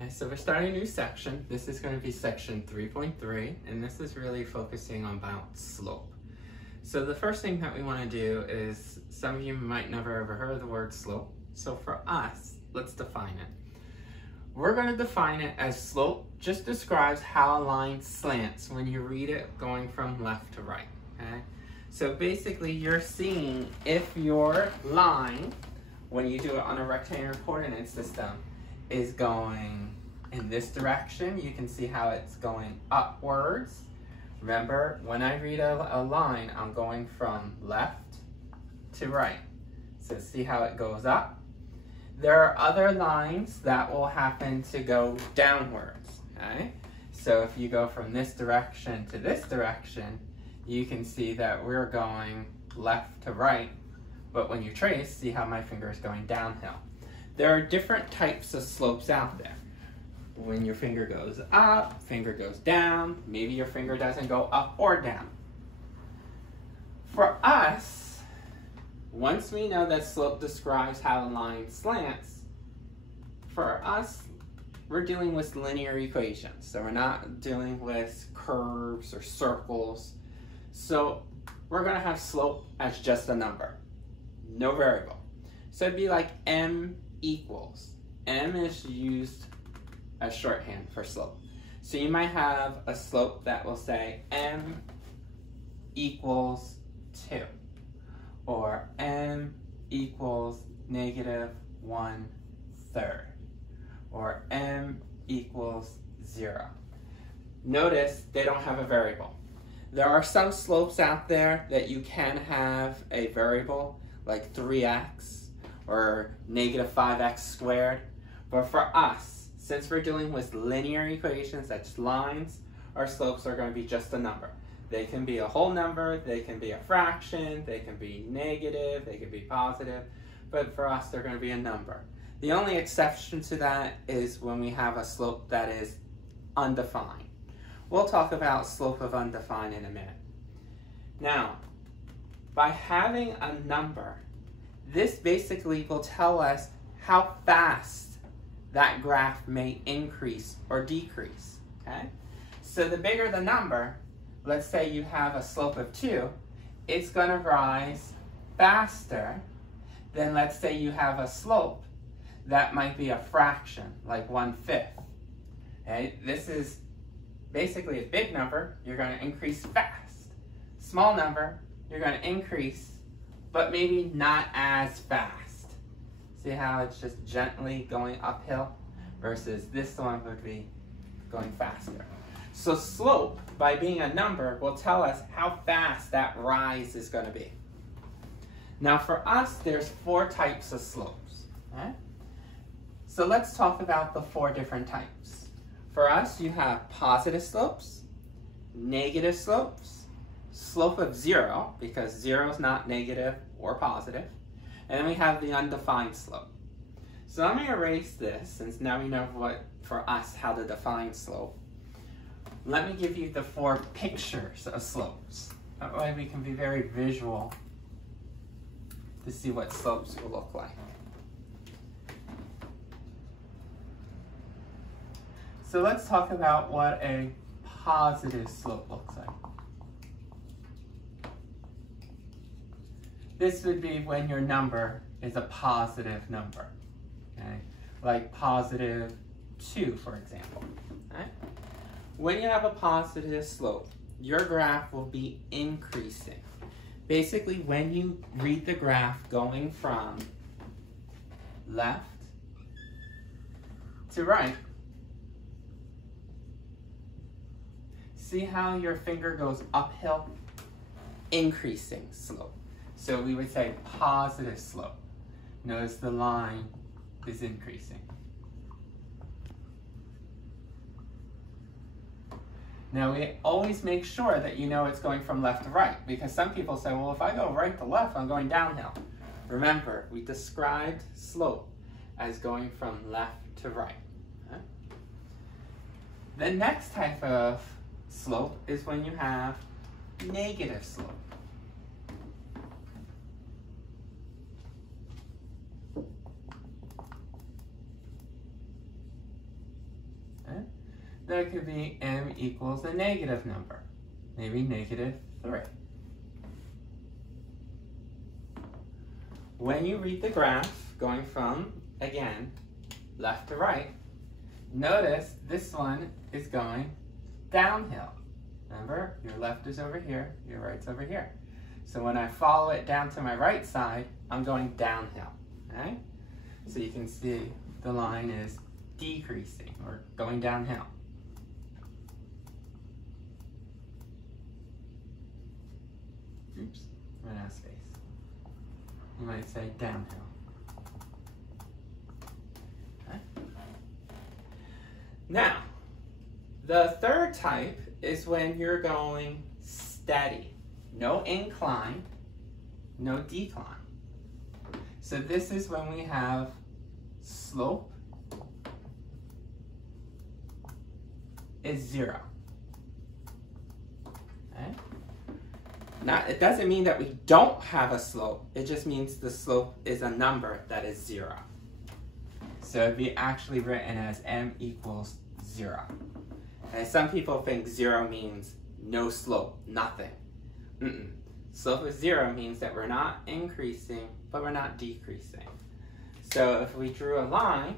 Okay, so we're starting a new section. This is going to be section 3.3, and this is really focusing on about slope. So the first thing that we want to do is, some of you might never ever heard of the word slope. So for us, let's define it. We're going to define it as slope just describes how a line slants when you read it going from left to right. Okay? So basically you're seeing if your line, when you do it on a rectangular coordinate system, is going in this direction, you can see how it's going upwards. Remember, when I read a line, I'm going from left to right. So see how it goes up? There are other lines that will happen to go downwards, okay? So if you go from this direction to this direction, you can see that we're going left to right, but when you trace, see how my finger is going downhill. There are different types of slopes out there. When your finger goes up, finger goes down, maybe your finger doesn't go up or down. For us, once we know that slope describes how a line slants, for us, we're dealing with linear equations. So we're not dealing with curves or circles. So we're gonna have slope as just a number, no variable. So it'd be like m equals. M is used as shorthand for slope. So you might have a slope that will say m equals 2, or m equals -1/3, or m equals 0. Notice they don't have a variable. There are some slopes out there that you can have a variable, like 3x or -5x². But for us, since we're dealing with linear equations, that's lines, our slopes are going to be just a number. They can be a whole number, they can be a fraction, they can be negative, they can be positive, but for us, they're going to be a number. The only exception to that is when we have a slope that is undefined. We'll talk about slope of undefined in a minute. Now, by having a number, this basically will tell us how fast that graph may increase or decrease, okay? So the bigger the number, let's say you have a slope of 2, it's gonna rise faster than, let's say you have a slope that might be a fraction, like 1/5. Okay? This is basically a big number, you're gonna increase fast. Small number, you're gonna increase, but maybe not as fast. See how it's just gently going uphill versus this one would be going faster. So slope, by being a number, will tell us how fast that rise is going to be. Now for us, there's 4 types of slopes. Okay? So let's talk about the 4 different types. For us, you have positive slopes, negative slopes, slope of 0, because 0 is not negative or positive, and then we have the undefined slope. So let me erase this, since now we know what, for us, how to define slope. Let me give you the 4 pictures of slopes. That way we can be very visual to see what slopes will look like. So let's talk about what a positive slope looks like. This would be when your number is a positive number, okay? Like positive 2, for example. Okay? When you have a positive slope, your graph will be increasing. Basically, when you read the graph going from left to right, see how your finger goes uphill? Increasing slope. So we would say positive slope. Notice the line is increasing. Now we always make sure that you know it's going from left to right, because some people say, well, if I go right to left, I'm going downhill. Remember, we described slope as going from left to right. Okay? The next type of slope is when you have negative slope. that could be m equals a negative number, maybe -3. When you read the graph going from, again, left to right, notice this one is going downhill. Remember, your left is over here, your right's over here. So when I follow it down to my right side, I'm going downhill, okay? So you can see the line is decreasing or going downhill. Oops, ran out of space. You might say downhill. Okay. Now, the third type is when you're going steady. No incline, no decline. So this is when we have slope is 0. Okay? Now, it doesn't mean that we don't have a slope. It just means the slope is a number that is 0. So it'd be actually written as m equals 0. And some people think 0 means no slope, nothing. Slope of 0 means that we're not increasing, but we're not decreasing. So if we drew a line,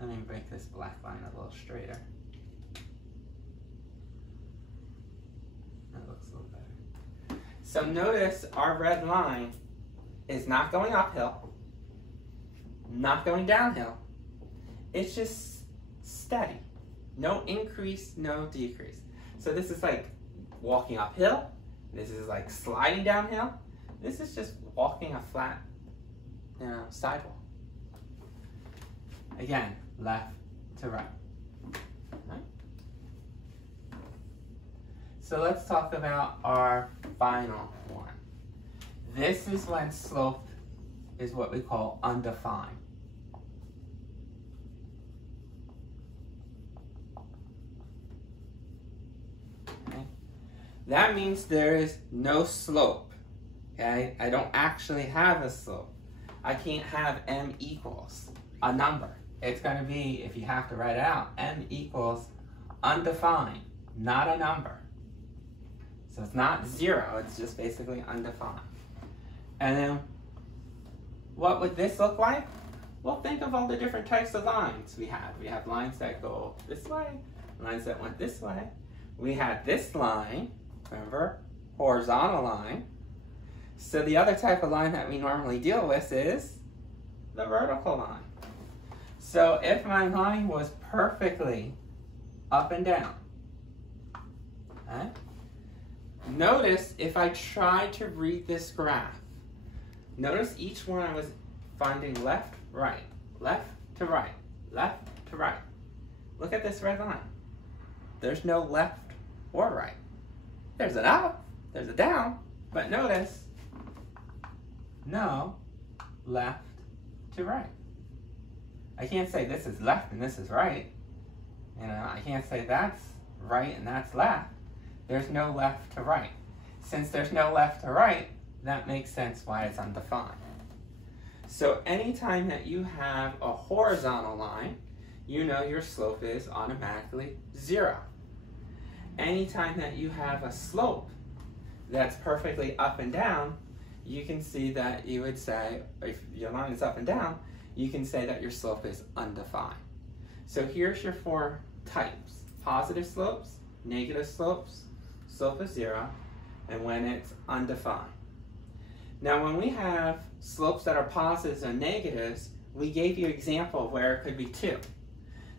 let me make this black line a little straighter. That looks a little better. So notice our red line is not going uphill, not going downhill. It's just steady. No increase, no decrease. So this is like walking uphill. This is like sliding downhill. This is just walking a flat, sidewalk. Again, left to right. Okay. So let's talk about our final one. This is when slope is what we call undefined. That means there is no slope, okay? I don't actually have a slope. I can't have m equals a number. It's going to be, if you have to write it out, m equals undefined, not a number. So it's not 0, it's just basically undefined. And then, what would this look like? Well, think of all the different types of lines we have. We have lines that go this way, lines that went this way. We had this line, remember, horizontal line. So the other type of line that we normally deal with is the vertical line. So if my line was perfectly up and down, okay? Notice if I try to read this graph, notice each one I was finding left, right, left to right, left to right. Look at this red line. There's no left or right. There's an up, there's a down, but notice, no left to right. I can't say this is left and this is right. I can't say that's right and that's left. There's no left to right. Since there's no left to right, that makes sense why it's undefined. So anytime that you have a horizontal line, you know your slope is automatically 0. Anytime that you have a slope that's perfectly up and down, you can see that you would say, if your line is up and down, you can say that your slope is undefined. So here's your 4 types: positive slopes, negative slopes, slope of 0, and when it's undefined. Now when we have slopes that are positives and negatives, we gave you an example of where it could be 2.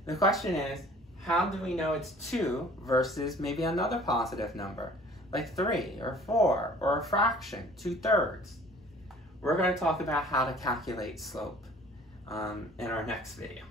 The question is, how do we know it's 2 versus maybe another positive number, like 3 or 4 or a fraction, 2/3? We're going to talk about how to calculate slope in our next video.